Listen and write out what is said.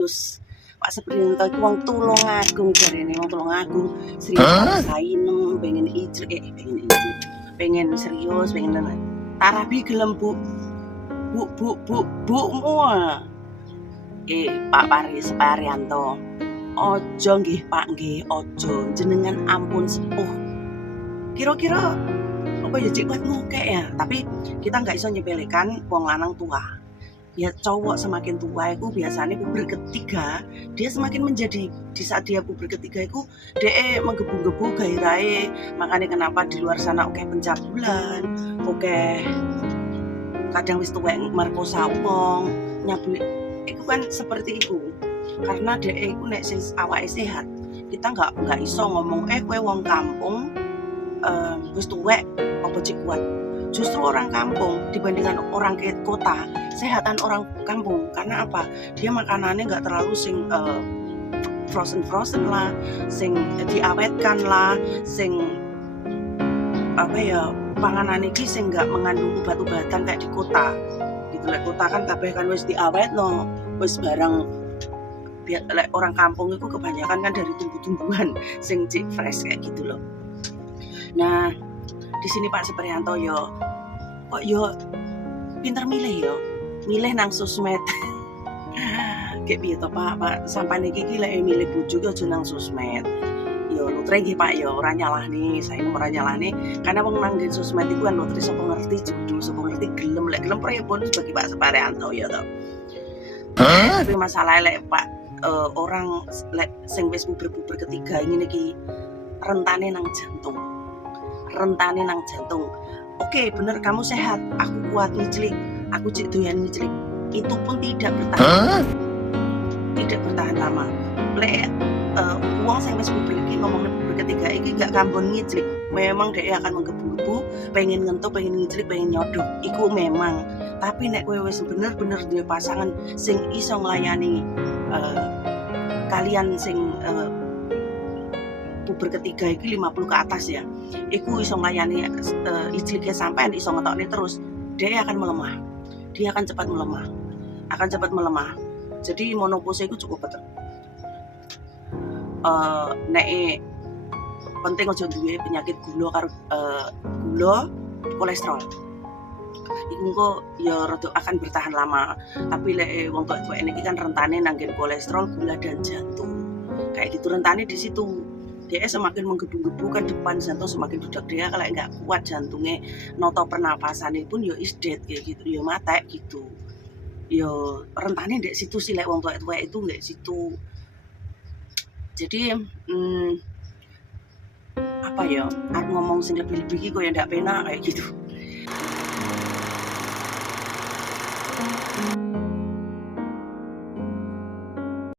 Terus Pak Supriyanto iku wong Tulungagung jarene, wong Tulungagung serius sainem pengen serius, pengen tarabi gelem Bu semua. Pak Parianto, ojo nggih Pak nggih, ojo jenengan ampun sepuh. Kira-kira apa ya cik kuat ngokek ya, tapi kita nggak iso nyepelekan wong lanang tua. Ya cowok semakin tua itu biasanya puber ketiga dia semakin menjadi, di saat dia puber ketiga itu dia menggebu-gebu gairahe. Makanya kenapa di luar sana oke pencabulan, oke kadang wis tuwek merkosa wong nyabu itu kan seperti itu. Karena dia itu nek awake sehat kita nggak iso ngomong kowe wong kampung wis tuwek apa cik kuat. Justru orang kampung dibandingkan orang ke kota, sehatan orang kampung. Karena apa? Dia makanannya nggak terlalu sing frozen lah, sing diawetkan lah, sing apa ya, panganan iki sing nggak mengandung obat-obatan kayak di kota. Gitu lah, kota kan kabeh kan wis diawetno, wis barang orang kampung itu kebanyakan kan dari tumbuh-tumbuhan sing cik fresh kayak gitu loh. Nah, di sini Pak Supriyanto kok pinter milih nang sosmed. Kayak piye to Pak sampai niki lek milih bojo ki aja nang sosmed. Lutre nggih Pak ora nyalahne, saya ora nyalahne karena wong nang sosmed iku kan lutre sapa ngerti jodoh, sapa ngerti gelem, lek gelem pripun bagi Pak Supriyanto ya to. Tapi masalah lek Pak orang lek sing wis puber ketiga ngene iki rentane nang jantung. Oke, bener kamu sehat, aku kuat ngiclik, aku cik doyan ngiclik. Itu pun tidak bertahan lama. Lek uang sing wis puber iki ngomong puber ketiga iki gak kambon ngiclik. Memang dia akan menggebu-gebu, pengen ngentuk, pengen ngiclik, pengen nyodok. Iku memang. Tapi nek kowe wis bener-bener duwe pasangan sing iso nglayani kalian sing puber ketiga iki 50 ke atas ya, iku iso nglayani icliknya sampean iso ngetokne terus, dia akan cepat melemah. Jadi menopause itu cukup betul. Nek penting aja duwe penyakit gula kolesterol. Iku kok ya rada akan bertahan lama. Tapi lek wong tuwek niki kan rentane nanggen kolesterol, gula dan jantung. Kayak gitu rentane di situ. Dia semakin menggebu-gebu kan depan jantung semakin dudak, dia kalau nggak kuat jantungnya noto pernapasannya pun yo is dead kayak gitu, yo mati gitu. Yo rentannya di situ sih lek wong tua itu nggak situ. Jadi apa ya, aku ngomong sing lebih-lebih kok ya ndak penak kayak gitu.